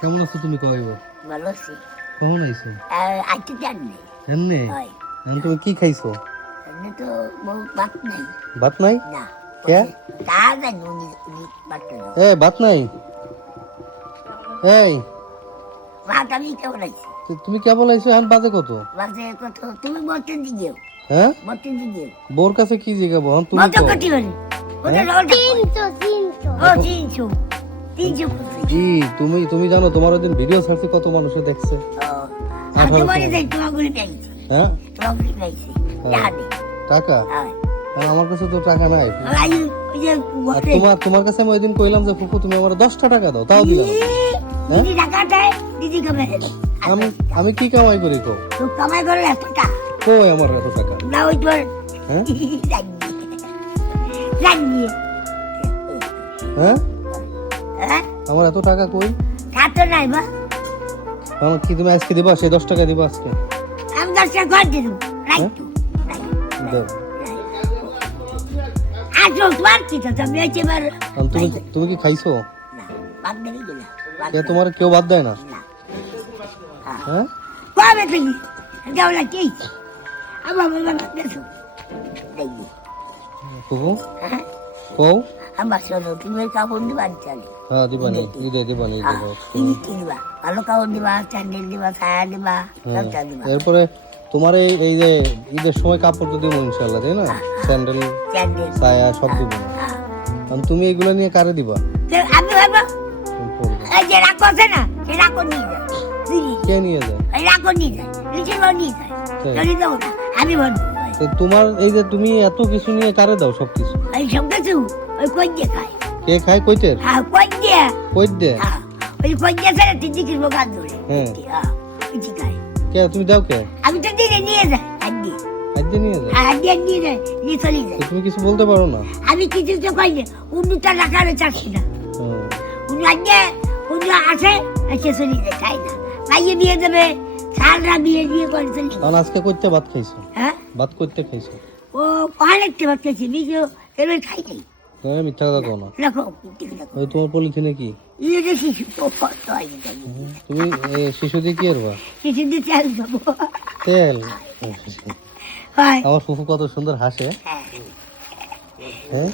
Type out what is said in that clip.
কেমন আছো তুমি কইবো? ভালো আছি। কখন আইছো? আজকে জানি এমনি হয় এখন তুমি কি খাইছো? এমনি তো বহু ভাত নাই ভাত নাই? না কে? তা জানি উনি ভাতটা দাও এ ভাত নাই? এই ভাত আমি কেমন আছি তুমি কেবল আইছো এখন বাজে কত? বাজে কত তুমি বলতেন দিও হ্যাঁ বলতেন দিও বোর কাছে কি জিগাবো এখন তুমি বলতে কও। কটি বলি ওটা রোটা 300 জি তুমি তুমি জানো তোমার ওদিন ভিডিও ছাড়ছে কত মানুষে দেখছে? আজকে বলে যাই তোমাগুলি পেয়েছি হ্যাঁ তোমাগুলি পেয়েছি জানি টাকা? হয় হ্যাঁ, আমার কাছে তো টাকা নাই। ওই ওই যে আর তোমার কাছে আমি ওইদিন কইলাম যে ফুফু তুমি আমার 10টা টাকা দাও, তাও দিলাম না। দিদি টাকা দেয় দিদি কমে আমি আমি কি কামাই করি কো? তো কামাই করে এত টাকা কই আমার এত টাকা? না ওই তোর হ্যাঁ লাগিয়ে হ্যাঁ হ্যাঁ আমার এত টাকা কই? খাতো নাই বা আমার কি তুমি আজকে দিবা? সেই 10 টাকা দিবা আজকে? আমি 10 টাকা করে দিলাম রাইটু দাও। আজও তোমার কি তো তুমি হচ্ছে এবার আর তুমি কি খাইছো? না বাদ দেবে কি না কে তোমার কেউ বাদ দেয় না? না হ্যাঁ কবে থেকে কেমন লাগছে আমার বাবা বাদ দেছো দেখি ফুফু হ্যাঁ কও। আমার শোনো তুমি কাপড় দিবা চালে হ্যাঁ দিবানি ঈদে দিবানি দিবা ভালো কাপড় দিবা স্যান্ডেল দিবা ছায়া দিবা সবটা দিবা এরপরে তোমার এই যে ঈদের সময় কাপড় তো দিব ইনশাআল্লাহ, তাই না? স্যান্ডেল স্যান্ডেল ছায়া সব দিব। আর তুমি এগুলো নিয়ে কারে দিবা? আমি ভাবো তুমি পরবে। এই যে রাখো আছে না সে রাখো নিয়ে যায় কে নিয়ে যায়? এই রাখো নিয়ে যায় নিজের বাড়ি নিয়ে যায় চলে যাও না আমি বলবো তো তোমার এই যে তুমি এত কিছু নিয়ে কারে দাও সব কিছু? এই সব কিছু ওই কই দিয়ে খায় কে খায়? কইতের? হ্যাঁ কই দিয়ে কই দে? হ্যাঁ ওই কই দিয়ে ছেড়ে তিনটি কিনবো গাছ ধরে হ্যাঁ। হ্যাঁ কিছু খায় কে তুমি দাও কে? আমি তো দিনে নিয়ে যাই আজকে আজকে নিয়ে যায়? আজকে নিয়ে যায় নিয়ে চলে যায় তো তুমি কিছু বলতে পারো না? আমি কিছু তো কই না উন্নটা রাখারে চাচ্ছি না হুম। উনি আজকে উনি আসে এসে চলে যায় খাই না খাইয়ে দিয়ে দেবে সালরা বিয়ে দিয়ে করে চলে যায়। কারণ আজকে কইতে ভাত খাইছো? হ্যাঁ ভাত কইতে খাইছো? ও অনেকটা বাচ্চাছি বিজু এর খাই নাই তুমি মিথ্যা কথা কও না। রাখো ঠিক রাখো ওই তোমার পলিথিনে কি? ইয়ে যে শিশু ও কত হয় তুমি শিশু দিয়ে কি করবা? শিশু দিয়ে চাল দেবো তেল? হয় আমার ফুফু কত সুন্দর হাসে। হ্যাঁ হ্যাঁ